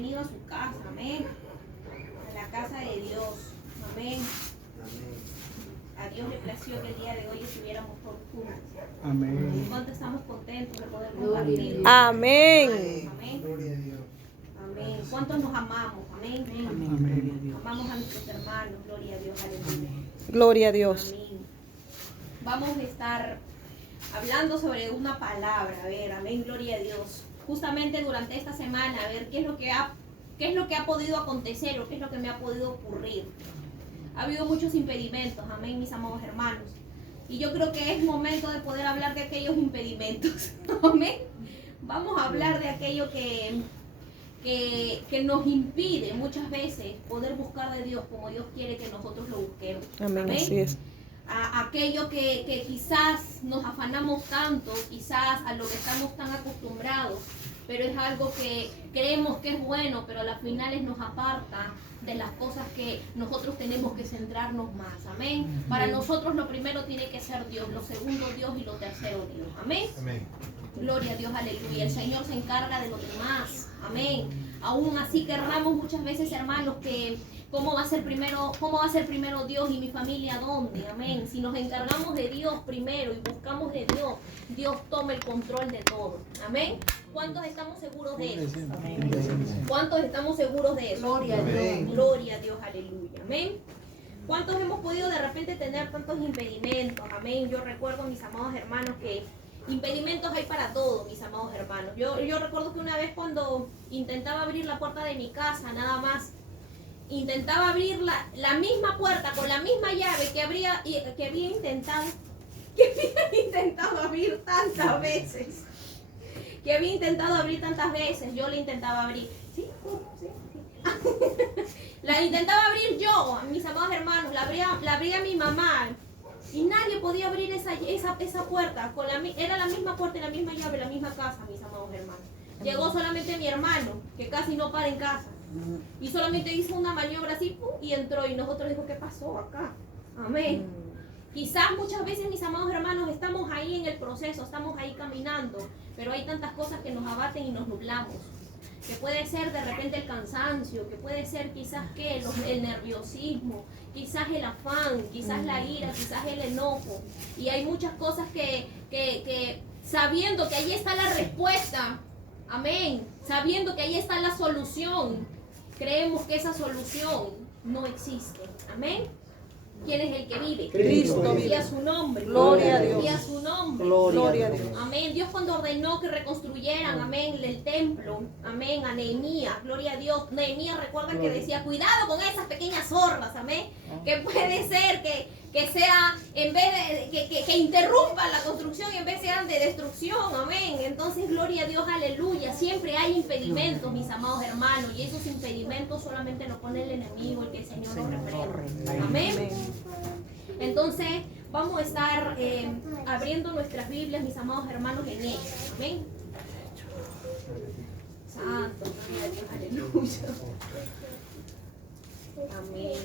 bienvenido a su casa, amén. A la casa de Dios, amén. A Dios le plació que el día de hoy estuviéramos todos juntos. Amén. ¿Cuánto estamos contentos de poder compartir? Amén. Amén. Amén. ¿Cuántos nos amamos? Amén. Amén. Amamos a nuestros hermanos. Gloria a Dios. Aleluya. Gloria a Dios. Amén. Vamos a estar hablando sobre una palabra. A ver, amén. Gloria a Dios. Justamente durante esta semana, a ver qué es lo que ha podido acontecer o qué es lo que me ha podido ocurrir. Ha habido muchos impedimentos, amén, mis amados hermanos. Y yo creo que es momento de poder hablar de aquellos impedimentos, amén. Vamos a hablar de aquello que nos impide muchas veces poder buscar de Dios como Dios quiere que nosotros lo busquemos. Amén, así es. Aquello que quizás nos afanamos tanto, quizás a lo que estamos tan acostumbrados, pero es algo que creemos que es bueno, pero a las finales nos aparta de las cosas que nosotros tenemos que centrarnos más. Amén. Para nosotros lo primero tiene que ser Dios, lo segundo Dios y lo tercero Dios. Amén. Amén. Gloria a Dios, aleluya. El Señor se encarga de lo demás. Amén. Aún así querramos muchas veces, hermanos, que ¿cómo va a ser primero Dios y mi familia dónde? Amén. Si nos encargamos de Dios primero y buscamos de Dios, Dios toma el control de todo. Amén. ¿Cuántos estamos seguros de eso? Amén. ¿Cuántos estamos seguros de eso? Gloria a Dios. Gloria a Dios, aleluya. Amén. ¿Cuántos hemos podido de repente tener tantos impedimentos? Amén. Yo recuerdo, mis amados hermanos, que impedimentos hay para todo, mis amados hermanos. Yo recuerdo que una vez cuando intentaba abrir la puerta de mi casa, nada más, intentaba abrir la misma puerta con la misma llave que había intentado abrir tantas veces. Yo la intentaba abrir. ¿Sí? La intentaba abrir yo, mis amados hermanos, la abría mi mamá. Y nadie podía abrir esa puerta. Era la misma puerta y la misma llave, la misma casa, mis amados hermanos. Llegó solamente mi hermano, que casi no para en casa. Y solamente hizo una maniobra así, y entró. Y nosotros dijimos, ¿qué pasó acá? Amén. Quizás muchas veces, mis amados hermanos, estamos ahí en el proceso, estamos ahí caminando, pero hay tantas cosas que nos abaten y nos nublamos. Que puede ser de repente el cansancio, que puede ser quizás el nerviosismo, quizás el afán, quizás la ira, quizás el enojo. Y hay muchas cosas que sabiendo que ahí está la respuesta, amén, sabiendo que ahí está la solución, creemos que esa solución no existe, amén. ¿Quién es el que vive? Cristo vive. Y a su nombre. Gloria a Dios. Y a su nombre. Gloria a Dios. Amén. Dios cuando ordenó que reconstruyeran, amén, el templo, amén, a Nehemías, gloria a Dios. Nehemías, recuerda que decía, cuidado con esas pequeñas zorras, amén, que puede ser que sea, en vez de, que interrumpa la construcción y en vez sean de destrucción, amén. Entonces, gloria a Dios, aleluya. Siempre hay impedimentos, mis amados hermanos, y esos impedimentos solamente los pone el enemigo, el que el Señor los reprenda. Amén. Entonces, vamos a estar abriendo nuestras Biblias, mis amados hermanos, en Hechos. Amén. Santo, gloria a Dios, aleluya. Amén.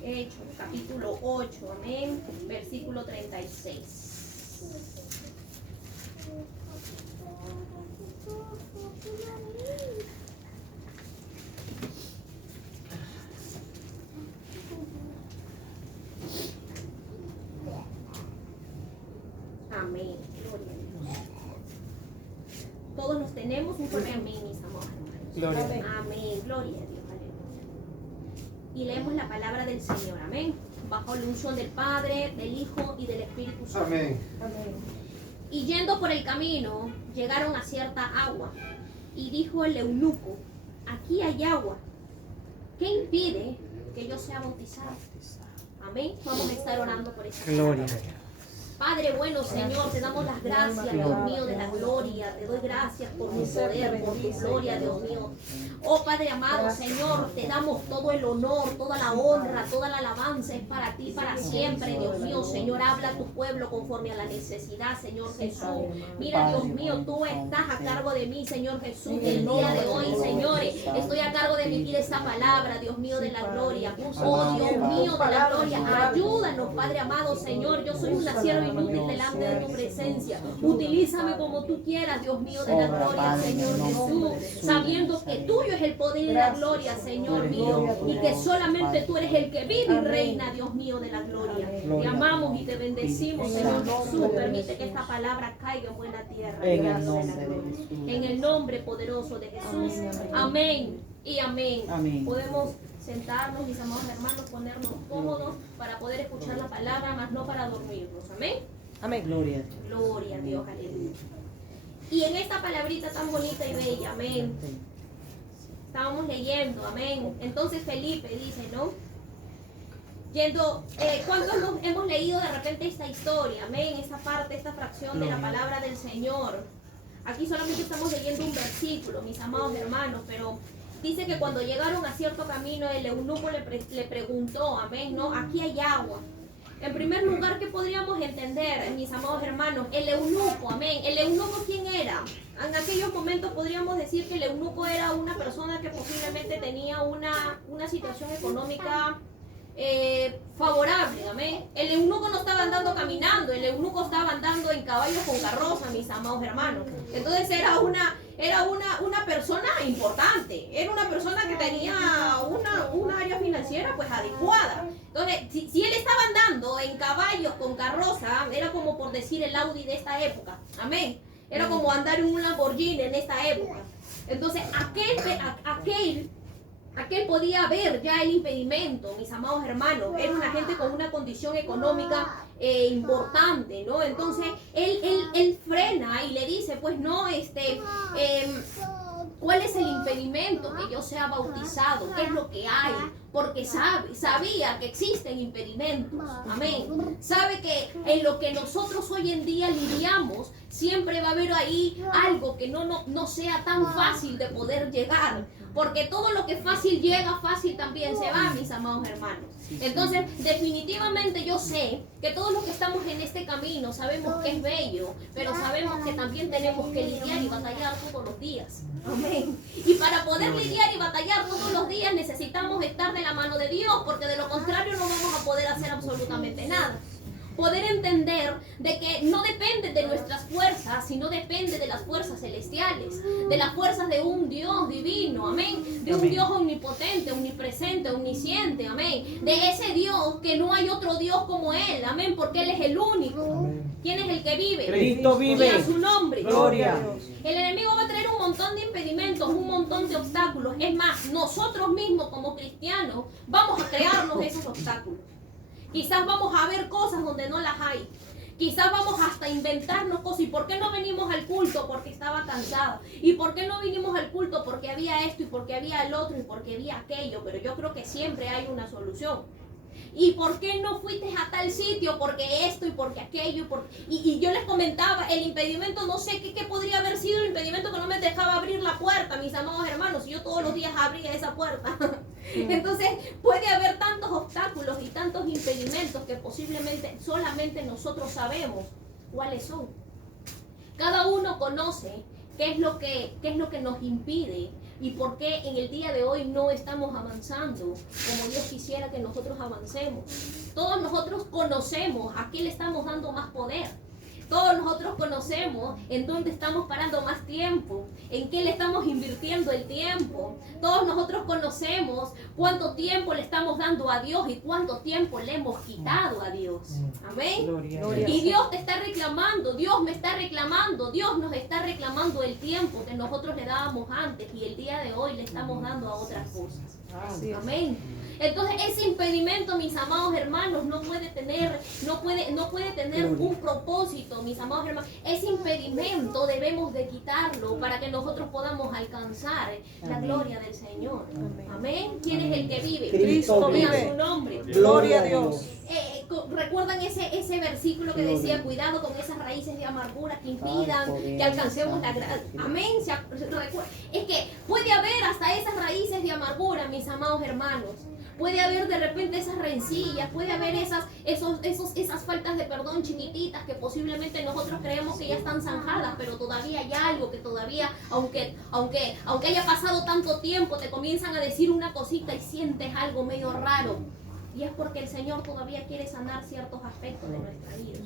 Hechos, capítulo 8, amén, versículo 36. Amén, gloria a Dios. Todos los tenemos un fuerte amén, mis amados hermanos. Gloria a Dios. Amén, gloria a Dios, aleluya. Y leemos la palabra del Señor, amén, bajo la unción del Padre, del Hijo y del Espíritu Santo. Amén. Y yendo por el camino, llegaron a cierta agua, y dijo el eunuco, aquí hay agua, ¿qué impide que yo sea bautizado? Amén. Vamos a estar orando por esa Gloria. palabra. Padre bueno, Señor, te damos las gracias, Dios mío, de la gloria. Te doy gracias por tu poder, por tu gloria, Dios mío. Oh Padre amado, Señor, te damos todo el honor, toda la honra, toda la alabanza es para ti, para siempre, Dios mío. Señor, habla a tu pueblo conforme a la necesidad, Señor Jesús. Mira, Dios mío, tú estás a cargo de mí, Señor Jesús. Y el día de hoy, señores, estoy a cargo de emitir esta palabra, Dios mío, de la gloria. Oh Dios mío, mío de la gloria, ayúdanos, Padre amado, Señor. Yo soy una sierva inútil delante de tu presencia. Utilízame como tú quieras, Dios mío de la gloria, Señor Jesús, sabiendo que tuyo es el poder y la gloria, Señor mío, y que solamente tú eres el que vive y reina, Dios mío de la gloria. Te amamos y te bendecimos, Señor Jesús. Permite que esta palabra caiga en buena tierra. En el nombre poderoso de Jesús. Amén y amén. Podemos sentarnos, mis amados hermanos, ponernos cómodos para poder escuchar la palabra, mas no para dormirnos. Amén. Amén. Gloria. Gloria a Dios, aleluya. Y en esta palabrita tan bonita y bella, amén. Estábamos leyendo, amén. Entonces Felipe dice, ¿no? ¿Cuántos hemos leído de repente esta historia? Amén, esta parte, esta fracción de la palabra del Señor. Aquí solamente estamos leyendo un versículo, mis amados hermanos, pero dice que cuando llegaron a cierto camino, el eunuco le preguntó, amén, ¿no? Aquí hay agua. En primer lugar, ¿qué podríamos entender, mis amados hermanos? El eunuco, amén. ¿El eunuco quién era? En aquellos momentos podríamos decir que el eunuco era una persona que posiblemente tenía una situación económica favorable, amén. El eunuco no estaba andando caminando, el eunuco estaba andando en caballos con carroza, mis amados hermanos. Entonces era una persona importante, era una persona que tenía una área financiera pues adecuada. Entonces, si él estaba andando en caballos con carroza, era como por decir el Audi de esta época, amén. Era como andar en un Lamborghini en esta época. Entonces, aquel podía ver ya el impedimento, mis amados hermanos. Era una gente con una condición económica importante, ¿no? Entonces, él frena y le dice, pues no, ¿cuál es el impedimento que yo sea bautizado? ¿Qué es lo que hay? Porque sabía que existen impedimentos. Amén. Sabe que en lo que nosotros hoy en día lidiamos, siempre va a haber ahí algo que no sea tan fácil de poder llegar. Porque todo lo que fácil llega, fácil también se va, mis amados hermanos. Entonces, definitivamente yo sé que todos los que estamos en este camino sabemos que es bello, pero sabemos que también tenemos que lidiar y batallar todos los días. Amén. Y para poder lidiar y batallar todos los días necesitamos estar de la mano de Dios, porque de lo contrario no vamos a poder hacer absolutamente nada. Poder entender de que no depende de nuestras fuerzas, sino depende de las fuerzas celestiales, de las fuerzas de un Dios divino, amén, de un Dios omnipotente, omnipresente, omnisciente, amén, de ese Dios que no hay otro Dios como Él, amén, porque Él es el único. ¿Quién es el que vive? Cristo vive. Y a su nombre. Gloria. El enemigo va a traer un montón de impedimentos, un montón de obstáculos. Es más, nosotros mismos como cristianos vamos a crearnos esos obstáculos. Quizás vamos a ver cosas donde no las hay. Quizás vamos hasta a inventarnos cosas. ¿Y por qué no venimos al culto? Porque estaba cansada. ¿Y por qué no vinimos al culto? Porque había esto y porque había el otro y porque había aquello. Pero yo creo que siempre hay una solución. ¿Y por qué no fuiste a tal sitio? Porque esto y porque aquello. Y yo les comentaba, el impedimento, no sé qué podría haber sido el impedimento que no me dejaba abrir la puerta, mis amados hermanos. Y yo todos los días abría esa puerta. Entonces puede haber tantos obstáculos y tantos impedimentos que posiblemente solamente nosotros sabemos cuáles son. Cada uno conoce qué es lo que nos impide y por qué en el día de hoy no estamos avanzando como Dios quisiera que nosotros avancemos. Todos nosotros conocemos a qué le estamos dando más poder. Todos nosotros conocemos en dónde estamos parando más tiempo, en qué le estamos invirtiendo el tiempo. Todos nosotros conocemos cuánto tiempo le estamos dando a Dios y cuánto tiempo le hemos quitado a Dios. Amén. Gloria. Y Dios te está reclamando, Dios me está reclamando, Dios nos está reclamando el tiempo que nosotros le dábamos antes y el día de hoy le estamos dando a otras cosas. Amén. Entonces ese impedimento, mis amados hermanos, no puede tener un propósito, mis amados hermanos. Ese impedimento debemos de quitarlo para que nosotros podamos alcanzar la gloria del Señor. Amén. ¿Quién es el que vive? Cristo Y a vive. su nombre. Gloria a Dios. ¿Recuerdan ese versículo que decía, cuidado con esas raíces de amargura que impidan que alcancemos la gracia? Amén. Es que puede haber hasta esas raíces de amargura, mis amados hermanos. Puede haber de repente esas rencillas, puede haber esas faltas de perdón chiquititas que posiblemente nosotros creemos que ya están zanjadas, pero todavía hay algo que todavía, aunque haya pasado tanto tiempo, te comienzan a decir una cosita y sientes algo medio raro. Y es porque el Señor todavía quiere sanar ciertos aspectos de nuestra vida.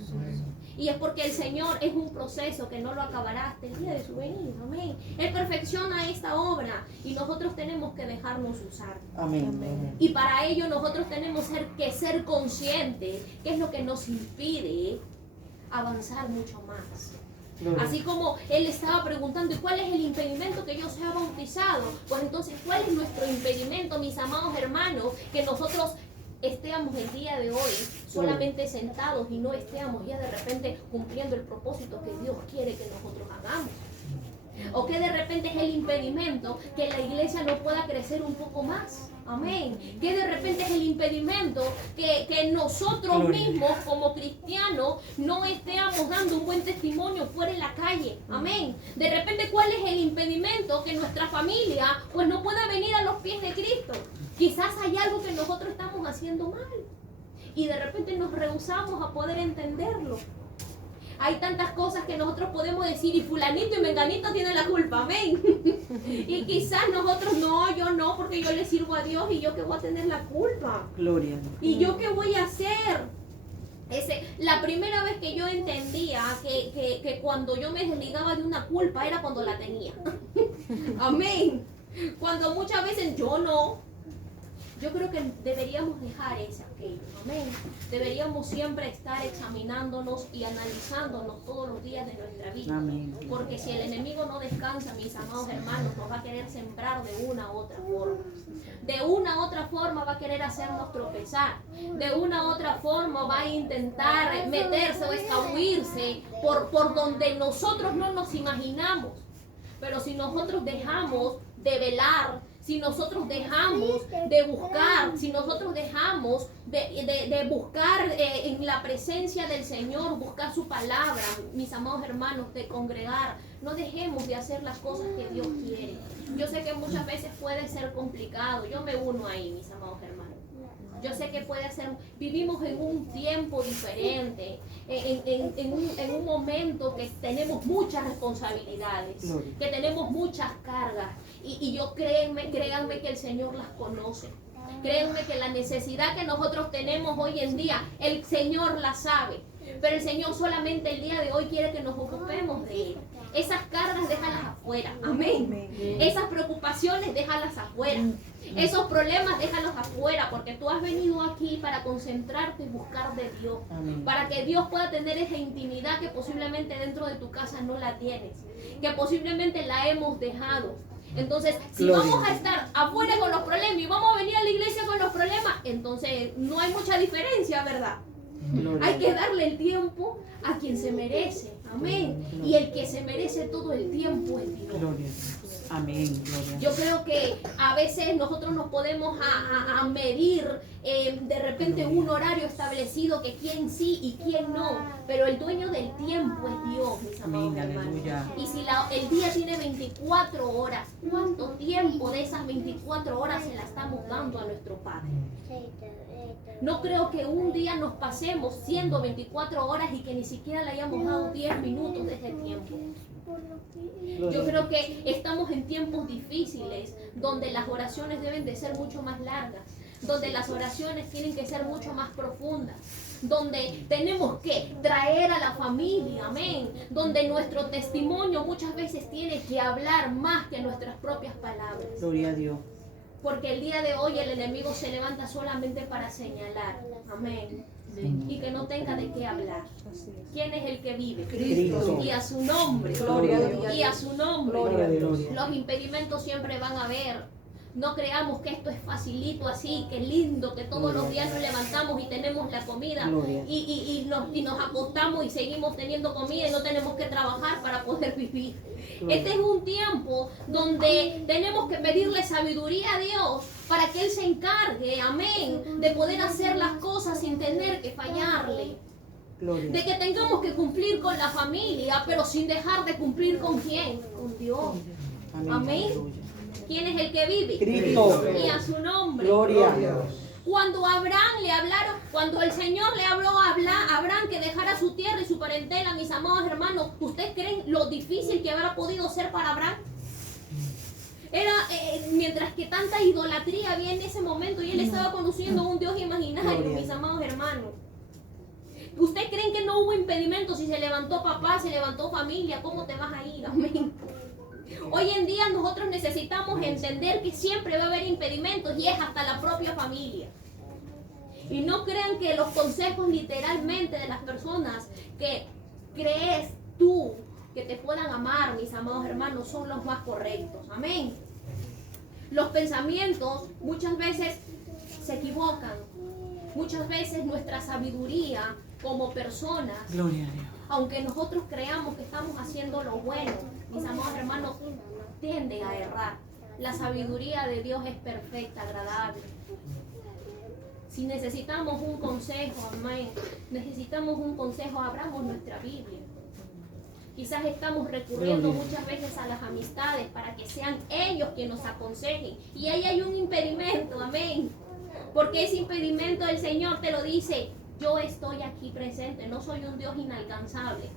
Y es porque el Señor es un proceso que no lo acabará hasta el día de su venida. Amén. Él perfecciona esta obra y nosotros tenemos que dejarnos usar. Amén. Y para ello nosotros tenemos que ser conscientes qué es lo que nos impide avanzar mucho más. Así como él estaba preguntando, ¿y cuál es el impedimento que yo sea bautizado? Pues entonces, ¿cuál es nuestro impedimento, mis amados hermanos? Que nosotros estemos el día de hoy solamente sentados y no estemos ya de repente cumpliendo el propósito que Dios quiere que nosotros hagamos. O que de repente es el impedimento que la iglesia no pueda crecer un poco más. Amén. Que de repente es el impedimento que nosotros mismos como cristianos no estemos dando un buen testimonio fuera en la calle. Amén. De repente, ¿cuál es el impedimento? Que nuestra familia pues no pueda venir a los pies de Cristo. Quizás hay algo que nosotros estamos haciendo mal y de repente nos rehusamos a poder entenderlo. Hay tantas cosas que nosotros podemos decir y fulanito y menganito tienen la culpa, amén. Y quizás nosotros yo no, porque yo le sirvo a Dios y yo que voy a tener la culpa. Gloria. ¿Y yo qué voy a hacer? La primera vez que yo entendía que cuando yo me desligaba de una culpa era cuando la tenía. Amén. Cuando muchas veces yo creo que deberíamos dejar aquello, amén. Deberíamos siempre estar examinándonos y analizándonos todos los días de nuestra vida. Amén. Porque si el enemigo no descansa, mis amados hermanos, nos va a querer sembrar de una u otra forma. De una u otra forma va a querer hacernos tropezar. De una u otra forma va a intentar meterse o escabuirse por donde nosotros no nos imaginamos. Pero si nosotros dejamos de velar, si nosotros dejamos de buscar, si nosotros dejamos de buscar en la presencia del Señor, buscar su palabra, mis amados hermanos, de congregar, no dejemos de hacer las cosas que Dios quiere. Yo sé que muchas veces puede ser complicado, yo me uno ahí, mis amados hermanos. Yo sé que puede ser, vivimos en un tiempo diferente, en un momento que tenemos muchas responsabilidades, que tenemos muchas cargas. Y yo créanme que el Señor las conoce. Créanme que la necesidad que nosotros tenemos hoy en día, el Señor la sabe. Pero el Señor solamente el día de hoy quiere que nos ocupemos de Él. Esas cargas déjalas afuera. Amén. Esas preocupaciones déjalas afuera. Esos problemas déjalos afuera, porque tú has venido aquí para concentrarte y buscar de Dios. Amén. Para que Dios pueda tener esa intimidad que posiblemente dentro de tu casa no la tienes, que posiblemente la hemos dejado. Entonces, si vamos a estar afuera con los problemas y vamos a venir a la iglesia con los problemas, entonces no hay mucha diferencia, ¿verdad? Hay que darle el tiempo a quien se merece. Amén. Y el que se merece todo el tiempo es Dios. Amén. Yo creo que a veces nosotros nos podemos a medir de repente un horario establecido que quién sí y quién no, pero el dueño del tiempo es Dios, mis amados hermanos. Y si el día tiene 24 horas, ¿cuánto tiempo de esas 24 horas se la estamos dando a nuestro Padre? No creo que un día nos pasemos siendo 24 horas y que ni siquiera le hayamos dado 10 minutos de ese tiempo. Yo creo que estamos en tiempos difíciles donde las oraciones deben de ser mucho más largas, donde las oraciones tienen que ser mucho más profundas, donde tenemos que traer a la familia, amén, donde nuestro testimonio muchas veces tiene que hablar más que nuestras propias palabras. Gloria a Dios. Porque el día de hoy el enemigo se levanta solamente para señalar, amén, y que no tenga de qué hablar. ¿Quién es el que vive? Cristo. Y a su nombre. Gloria a Dios. Y a su nombre. Gloria a Dios. Los impedimentos siempre van a haber. No creamos que esto es facilito así, que lindo, que todos los días nos levantamos y tenemos la comida y nos acostamos y seguimos teniendo comida y no tenemos que trabajar para poder vivir. Este es un tiempo donde tenemos que pedirle sabiduría a Dios para que Él se encargue, amén, de poder hacer las cosas sin tener que fallarle. De que tengamos que cumplir con la familia, pero sin dejar de cumplir con ¿quién? Con Dios. Amén. ¿Quién es el que vive? Cristo. Y a su nombre. Gloria a Dios. Cuando cuando el Señor le habló a Abraham que dejara su tierra y su parentela, mis amados hermanos, ¿ustedes creen lo difícil que habrá podido ser para Abraham? Mientras que tanta idolatría había en ese momento y él estaba conociendo a un Dios imaginario, Gloria. mis amados hermanos. ¿Ustedes creen que no hubo impedimentos? Si se levantó papá, se levantó familia, ¿cómo te vas a ir? Amén. Hoy en día nosotros necesitamos entender que siempre va a haber impedimentos y es hasta la propia familia. Y no crean que los consejos literalmente de las personas que crees tú que te puedan amar, mis amados hermanos, son los más correctos. Amén. Los pensamientos muchas veces se equivocan. Muchas veces nuestra sabiduría como personas, Gloria a Dios. aunque nosotros creamos que estamos haciendo lo bueno, mis amados hermanos, tienden a errar. La sabiduría de Dios es perfecta, agradable. Si necesitamos un consejo, amén, necesitamos un consejo, abramos nuestra Biblia. Quizás estamos recurriendo muchas veces a las amistades para que sean ellos quienes nos aconsejen. Y ahí hay un impedimento, amén. Porque ese impedimento el Señor te lo dice, yo estoy aquí presente, no soy un Dios inalcanzable.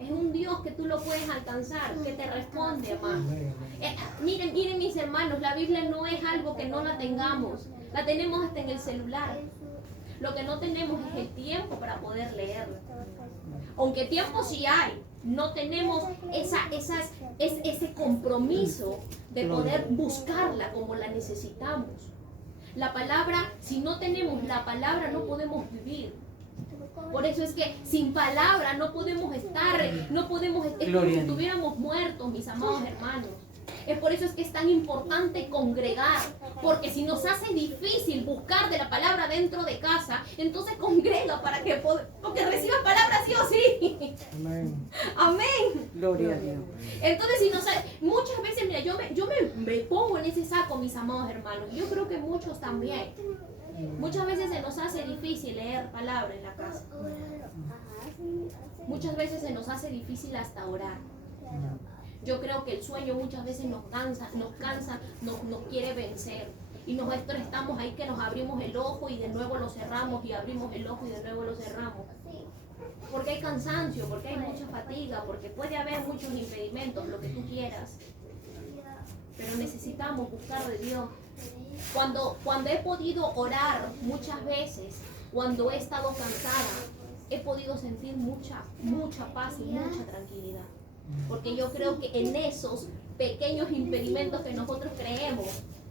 Es un Dios que tú lo puedes alcanzar, que te responde, amado. Miren mis hermanos, la Biblia no es algo que no la tengamos. La tenemos hasta en el celular. Lo que no tenemos es el tiempo para poder leerla. Aunque tiempo sí hay, no tenemos ese compromiso de poder buscarla como la necesitamos. La palabra, si no tenemos la palabra, no podemos vivir. Por eso es que sin palabra no podemos estar, es como si estuviéramos muertos, mis amados hermanos. Es por eso es que es tan importante congregar, porque si nos hace difícil buscar de la palabra dentro de casa, entonces congrega para que porque recibas palabra sí o sí. Amén. Amén. Gloria a Dios. Entonces, si no sabe, muchas veces, mira, yo me pongo en ese saco, mis amados hermanos. Yo creo que muchos también. Muchas veces se nos hace difícil leer palabra en la casa. Muchas veces se nos hace difícil hasta orar. Yo creo que el sueño muchas veces nos cansa, nos quiere vencer. Y nosotros estamos ahí que nos abrimos el ojo y de nuevo lo cerramos y abrimos el ojo y de nuevo lo cerramos. Porque hay cansancio, porque hay mucha fatiga, porque puede haber muchos impedimentos, lo que tú quieras. Pero necesitamos buscar de Dios. Cuando he podido orar muchas veces, cuando he estado cansada, he podido sentir mucha paz y mucha tranquilidad. Porque yo creo que en esos pequeños impedimentos que nosotros creemos,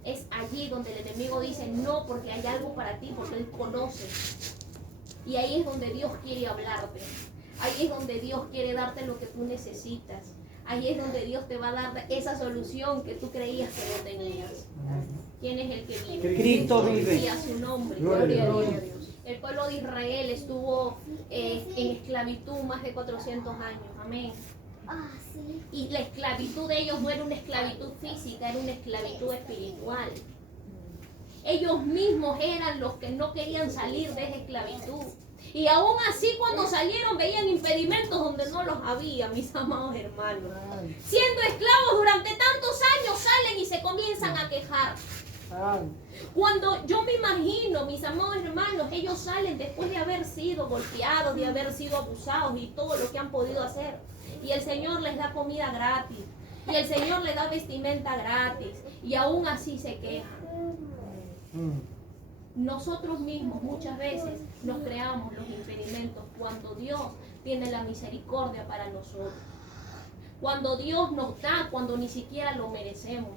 es allí donde el enemigo dice no, porque hay algo para ti, porque él conoce. Y ahí es donde Dios quiere hablarte. Ahí es donde Dios quiere darte lo que tú necesitas. Ahí es donde Dios te va a dar esa solución que tú creías que no tenías. ¿Quién es el que vive? Cristo vive. Y a su nombre. Gloria a Gloria a Dios. El pueblo de Israel estuvo en esclavitud más de 400 años. Amén. Y la esclavitud de ellos no era una esclavitud física, era una esclavitud espiritual. Ellos mismos eran los que no querían salir de esa esclavitud. Y aún así cuando salieron veían impedimentos donde no los había, mis amados hermanos. Siendo esclavos durante tantos años salen y se comienzan a quejar. Cuando yo me imagino, mis amados hermanos, ellos salen después de haber sido golpeados, de haber sido abusados y todo lo que han podido hacer. Y el Señor les da comida gratis. Y el Señor les da vestimenta gratis. Y aún así se quejan. Nosotros mismos muchas veces nos creamos los impedimentos cuando Dios tiene la misericordia para nosotros. Cuando Dios nos da, cuando ni siquiera lo merecemos.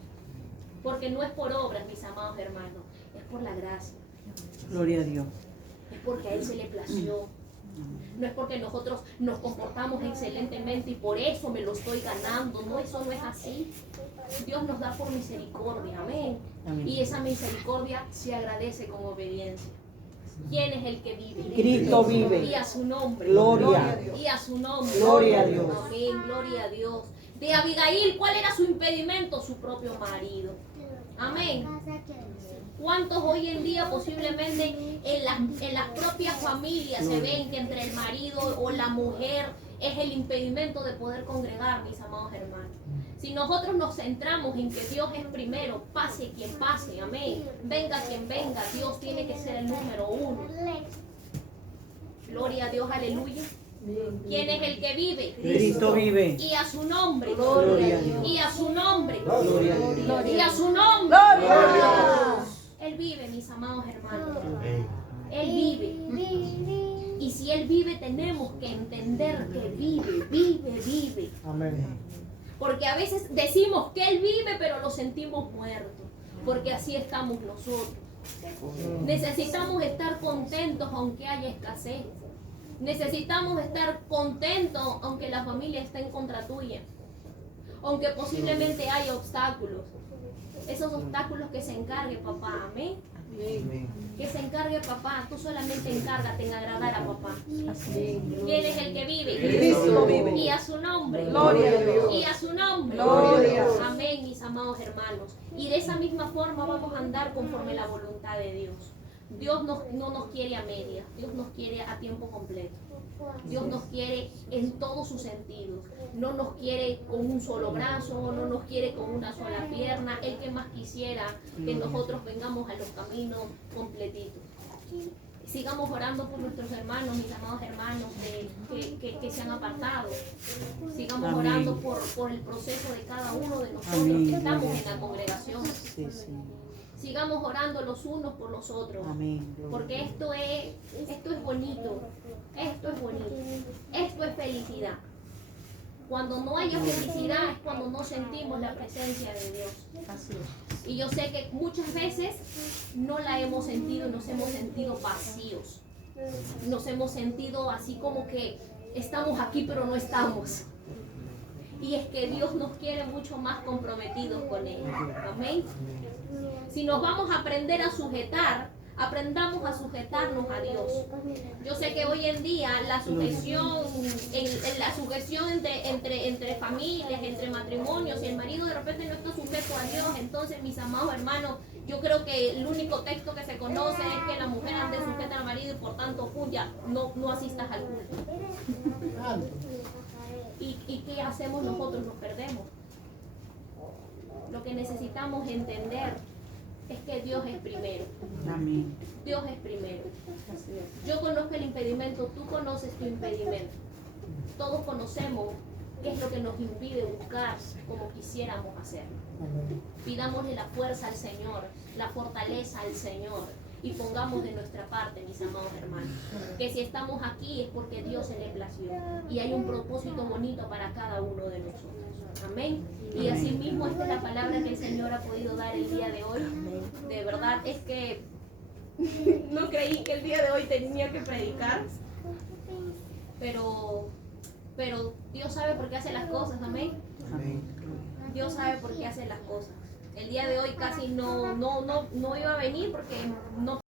Porque no es por obras, mis amados hermanos, es por la gracia. Gloria a Dios. Es porque a Él se le plació. No es porque nosotros nos comportamos excelentemente y por eso me lo estoy ganando. No, eso no es así. Dios nos da por misericordia. Amén. Amén. Y esa misericordia se agradece con obediencia. ¿Quién es el que vive? Cristo vive. Y a su nombre. Gloria. Y a su nombre. Gloria a Dios. Amén. Gloria a Dios. De Abigail, ¿cuál era su impedimento? Su propio marido. Amén. ¿Cuántos hoy en día posiblemente en las propias familias se ven que entre el marido o la mujer es el impedimento de poder congregar, mis amados hermanos? Si nosotros nos centramos en que Dios es primero, pase quien pase, amén, venga quien venga, Dios tiene que ser el número uno. Gloria a Dios, aleluya. ¿Quién es el que vive? Cristo vive. Y a su nombre. Gloria a Dios. Y a su nombre. Gloria a Dios. Y a su nombre. Gloria a Dios. Él vive, mis amados hermanos. Él vive. Y si Él vive, tenemos que entender que vive. Amén. Porque a veces decimos que Él vive, pero lo sentimos muerto. Porque así estamos nosotros. Necesitamos estar contentos aunque haya escasez. Necesitamos estar contentos aunque la familia esté en contra tuya. Aunque posiblemente haya obstáculos. Esos obstáculos que se encargue papá. Amén. Que se encargue papá. Tú solamente encárgate en agradar a papá. ¿Quién es el que vive? Cristo vive. Y a su nombre. Gloria a Dios. Y a su nombre. Gloria. Amén, mis amados hermanos. Y de esa misma forma vamos a andar conforme la voluntad de Dios. Dios no nos quiere a medias. Dios nos quiere a tiempo completo. Dios nos quiere en todos sus sentidos. No nos quiere con un solo brazo, no nos quiere con una sola pierna. Él que más quisiera que nosotros vengamos a los caminos completitos. Sigamos orando por nuestros hermanos, mis amados hermanos que se han apartado. Sigamos Amén. orando por el proceso de cada uno de nosotros Amén. que estamos en la congregación. Sí, sí. Sigamos orando los unos por los otros. Amén. Porque esto es bonito, esto es felicidad. Cuando no haya felicidad es cuando no sentimos la presencia de Dios. Y yo sé que muchas veces no la hemos sentido y nos hemos sentido vacíos. Nos hemos sentido así como que estamos aquí pero no estamos. Y es que Dios nos quiere mucho más comprometidos con Él. Amén. Si nos vamos a aprender a sujetar, aprendamos a sujetarnos a Dios. Yo sé que hoy en día la sujeción, la sujeción entre familias, entre matrimonios, si el marido de repente no está sujeto a Dios, entonces mis amados hermanos, yo creo que el único texto que se conoce es que la mujer ande sujeta al marido y por tanto ya no asistas al culto. ¿Y qué hacemos nosotros? Nos perdemos. Lo que necesitamos entender es que Dios es primero. Amén. Dios es primero. Yo conozco el impedimento, tú conoces tu impedimento. Todos conocemos qué es lo que nos impide buscar como quisiéramos hacerlo. Pidámosle la fuerza al Señor, la fortaleza al Señor y pongamos de nuestra parte, mis amados hermanos, que si estamos aquí es porque Dios se le plació y hay un propósito bonito para cada uno de nosotros. Amén. Y así mismo esta es la palabra que el Señor ha podido dar el día de hoy. De verdad es que no creí que el día de hoy tenía que predicar, pero Dios sabe por qué hace las cosas. Amén. Dios sabe por qué hace las cosas. El día de hoy casi no iba a venir porque no